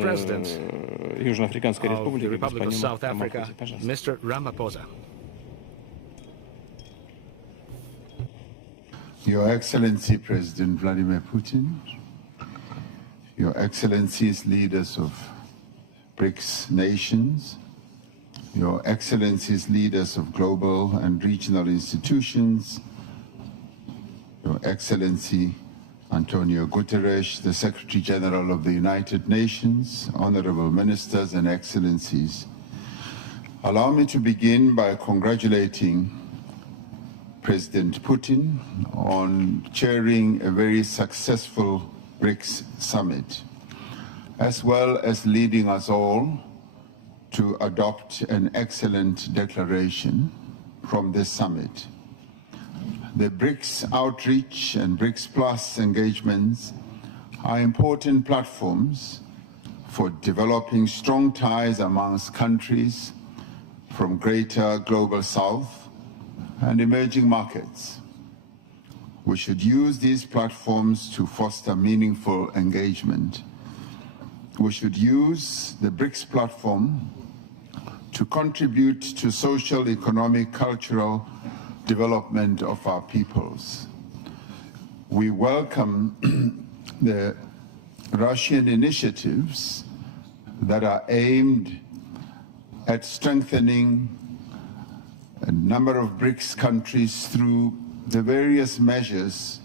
President Южноафриканской of the Республики, Republic of господину South Africa, Рамафосе. Пожалуйста. Mr. Ramaphosa. Your Excellency President Vladimir Putin, Your Excellencies leaders of BRICS nations, Your Excellencies leaders of global and regional institutions, Your Excellency Antonio Guterres, the Secretary General of the United Nations, honorable ministers and excellencies. Allow me to begin by congratulating President Putin on chairing a very successful BRICS Summit, as well as leading us all to adopt an excellent declaration from this summit. The BRICS outreach and BRICS Plus engagements are important platforms for developing strong ties amongst countries from greater global south and emerging markets. We should use these platforms to foster meaningful engagement. We should use the BRICS platform to contribute to social, economic, cultural development of our peoples. We welcome the Russian initiatives that are aimed at strengthening a number of BRICS countries through the various measures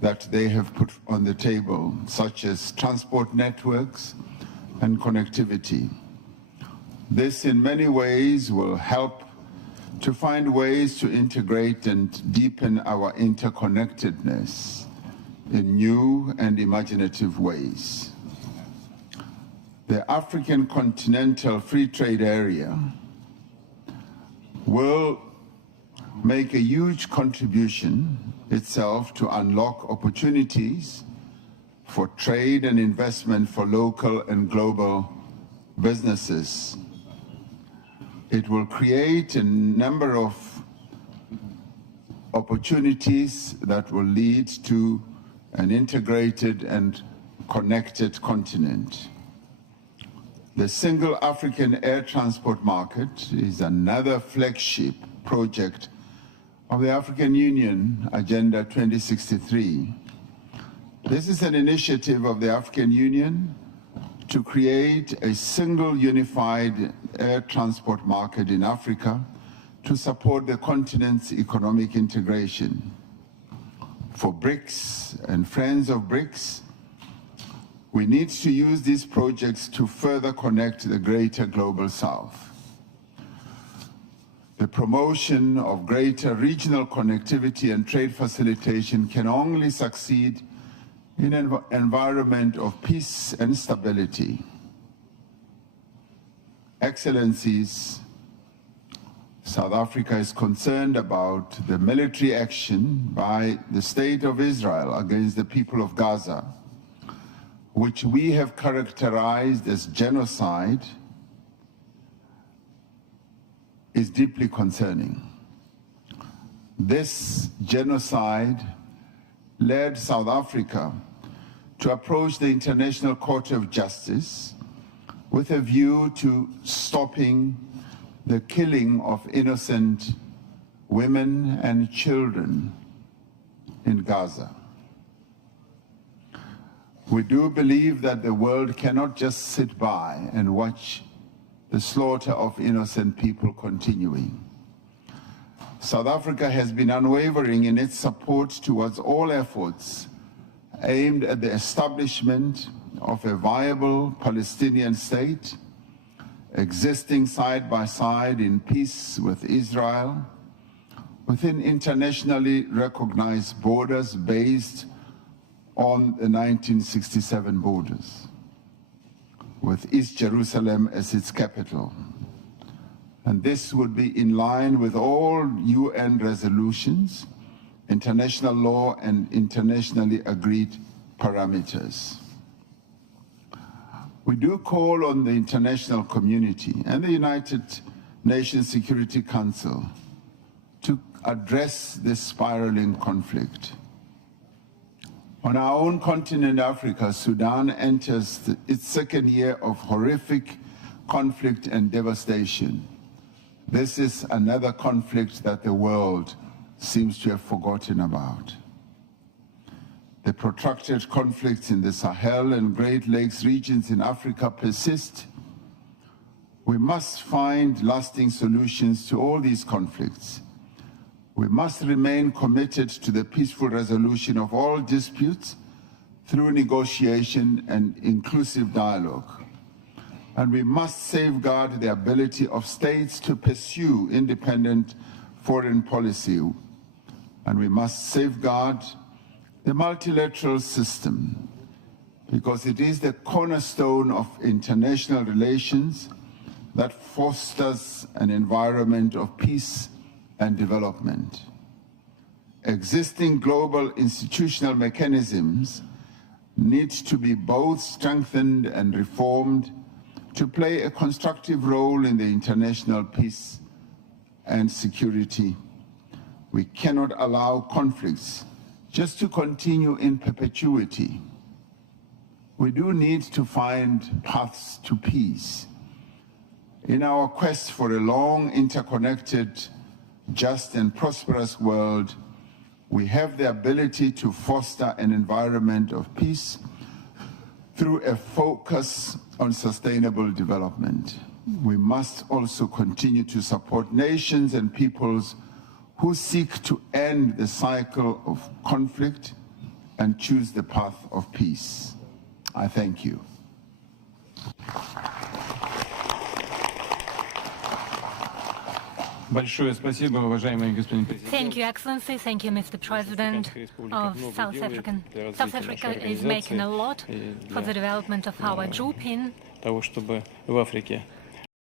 that they have put on the table, such as transport networks and connectivity. This in many ways will help to find ways to integrate and deepen our interconnectedness in new and imaginative ways. The African Continental Free Trade Area will make a huge contribution itself to unlock opportunities for trade and investment for local and global businesses. It will create a number of opportunities that will lead to an integrated and connected continent. The Single African Air Transport Market is another flagship project of the African Union Agenda 2063. This is an initiative of the African Union to create a single unified air transport market in Africa to support the continent's economic integration. For BRICS and friends of BRICS, we need to use these projects to further connect the greater global south. The promotion of greater regional connectivity and trade facilitation can only succeed in an environment of peace and stability. Excellencies, South Africa is concerned about the military action by the State of Israel against the people of Gaza, which we have characterized as genocide, is deeply concerning. This genocide led South Africa to approach the International Court of Justice with a view to stopping the killing of innocent women and children in Gaza. We do believe that the world cannot just sit by and watch the slaughter of innocent people continuing. South Africa has been unwavering in its support towards all efforts aimed at the establishment of a viable Palestinian state, existing side by side in peace with Israel, within internationally recognized borders based on the 1967 borders, with East Jerusalem as its capital. And this would be in line with all UN resolutions, international law, and internationally agreed parameters. We do call on the international community and the United Nations Security Council to address this spiraling conflict. On our own continent, Africa, Sudan enters its second year of horrific conflict and devastation. This is another conflict that the world seems to have forgotten about. The protracted conflicts in the Sahel and Great Lakes regions in Africa persist. We must find lasting solutions to all these conflicts. We must remain committed to the peaceful resolution of all disputes through negotiation and inclusive dialogue. And we must safeguard the ability of states to pursue independent foreign policy. And we must safeguard the multilateral system, because it is the cornerstone of international relations that fosters an environment of peace and development. Existing global institutional mechanisms need to be both strengthened and reformed to play a constructive role in the international peace and security. We cannot allow conflicts just to continue in perpetuity. We do need to find paths to peace. In our quest for a long, interconnected, just and prosperous world, we have the ability to foster an environment of peace through a focus on sustainable development. We must also continue to support nations and peoples who seek to end the cycle of conflict and choose the path of peace. I thank you. Thank you, Excellency. Thank you, Mr. President of South Africa. South Africa is making a lot for the development of our European